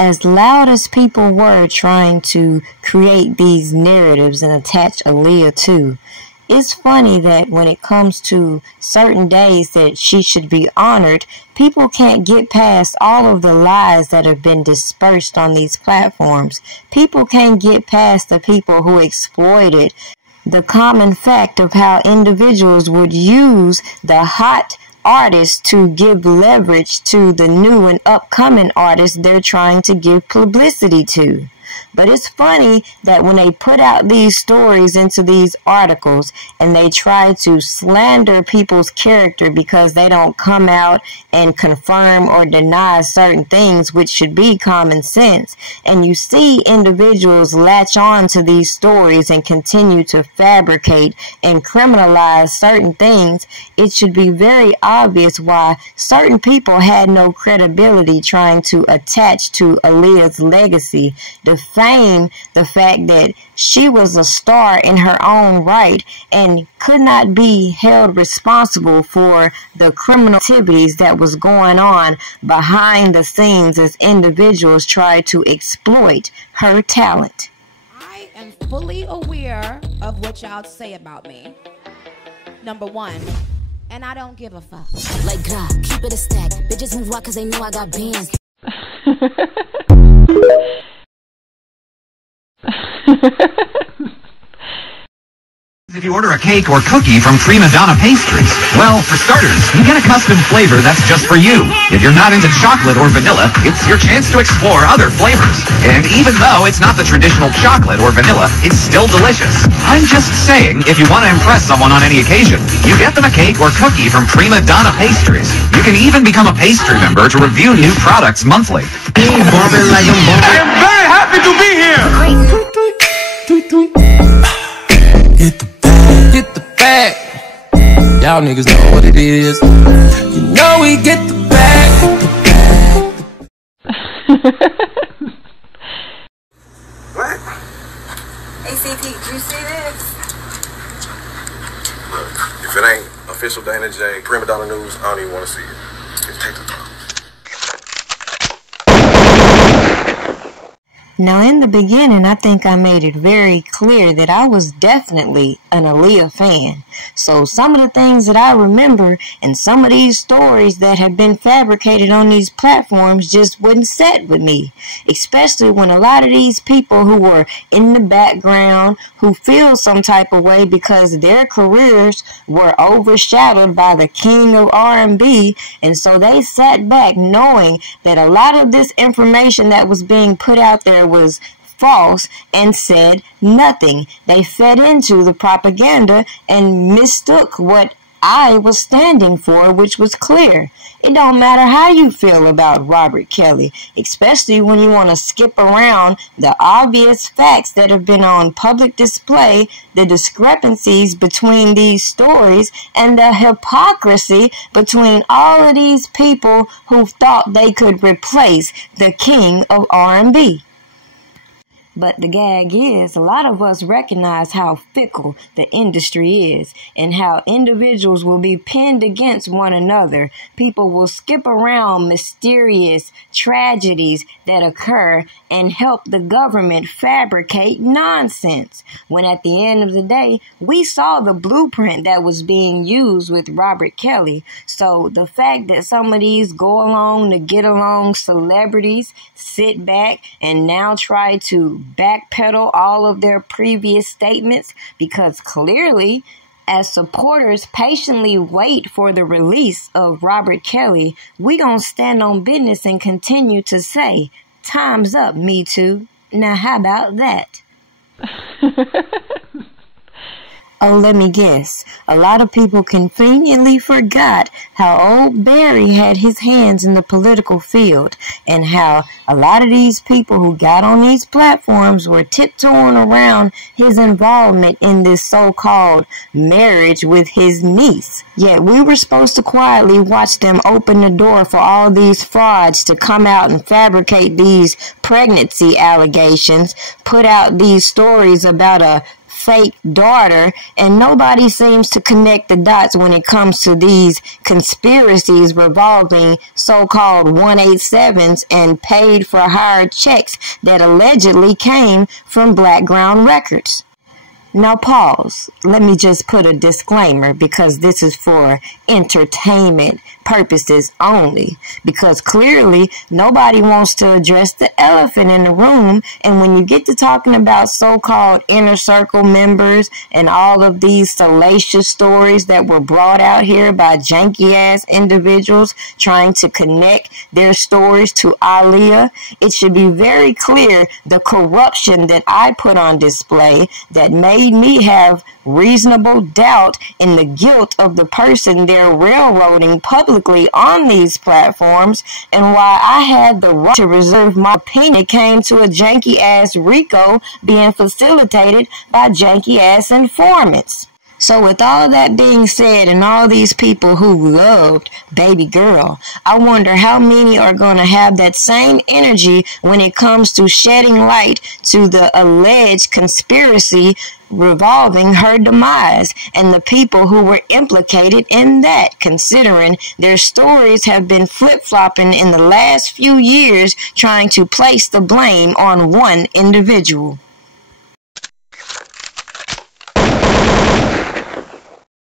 as loud as people were trying to create these narratives and attach Aaliyah to, it's funny that when it comes to certain days that she should be honored, people can't get past all of the lies that have been dispersed on these platforms. People can't get past the people who exploited the common fact of how individuals would use the hot artists to give leverage to the new and upcoming artists they're trying to give publicity to. But it's funny that when they put out these stories into these articles and they try to slander people's character because they don't come out and confirm or deny certain things, which should be common sense, and you see individuals latch on to these stories and continue to fabricate and criminalize certain things, it should be very obvious why certain people had no credibility trying to attach to Aaliyah's legacy, defame the fact that she was a star in her own right and could not be held responsible for the criminal activities that was going on behind the scenes as individuals tried to exploit her talent. I am fully aware of what y'all say about me. Number one, and I don't give a fuck. Like God, keep it a stack. Bitches move out cause they know I got bands. If you order a cake or cookie from Prima Donna Pastries, well, for starters, you get a custom flavor that's just for you. If you're not into chocolate or vanilla, it's your chance to explore other flavors. And even though it's not the traditional chocolate or vanilla, it's still delicious. I'm just saying, if you want to impress someone on any occasion, you get them a cake or cookie from Prima Donna Pastries. You can even become a pastry member to review new products monthly. I am very happy to be here! Get the bag. Y'all niggas know what it is. You know we get the bag. What? ACP, did you see this? Look, if it ain't official Dana J, Prima Donna News, I don't even want to see it. Just take the time. Now, in the beginning, I think I made it very clear that I was definitely an Aaliyah fan. So some of the things that I remember and some of these stories that have been fabricated on these platforms just wouldn't set with me. Especially when a lot of these people who were in the background, who feel some type of way because their careers were overshadowed by the king of R&B, and so they sat back knowing that a lot of this information that was being put out there was false and said nothing. They fed into the propaganda and mistook what I was standing for, which was clear. It don't matter how you feel about Robert Kelly, especially when you want to skip around the obvious facts that have been on public display, the discrepancies between these stories, and the hypocrisy between all of these people who thought they could replace the king of R&B. But the gag is, a lot of us recognize how fickle the industry is and how individuals will be pinned against one another. People will skip around mysterious tragedies that occur and help the government fabricate nonsense. When at the end of the day, we saw the blueprint that was being used with Robert Kelly. So the fact that some of these go along to get along celebrities sit back and now try to backpedal all of their previous statements, because clearly, as supporters patiently wait for the release of Robert Kelly, we gonna stand on business and continue to say, time's up, Me Too. Now how about that? Oh, let me guess. A lot of people conveniently forgot how old Barry had his hands in the political field and how a lot of these people who got on these platforms were tiptoeing around his involvement in this so-called marriage with his niece. Yet we were supposed to quietly watch them open the door for all these frauds to come out and fabricate these pregnancy allegations, put out these stories about a fake daughter, and nobody seems to connect the dots when it comes to these conspiracies revolving so-called 187s and paid for hire checks that allegedly came from Blackground Records. Now pause. Let me just put a disclaimer, because this is for entertainment purposes only, because clearly nobody wants to address the elephant in the room. And when you get to talking about so-called inner circle members and all of these salacious stories that were brought out here by janky ass individuals trying to connect their stories to Aaliyah, it should be very clear the corruption that I put on display that made me have reasonable doubt in the guilt of the person they're railroading publicly on these platforms, and why I had the right to reserve my opinion. It came to a janky ass RICO being facilitated by janky ass informants. So with all of that being said, and all these people who loved Baby Girl, I wonder how many are going to have that same energy when it comes to shedding light to the alleged conspiracy revolving her demise and the people who were implicated in that, considering their stories have been flip-flopping in the last few years trying to place the blame on one individual.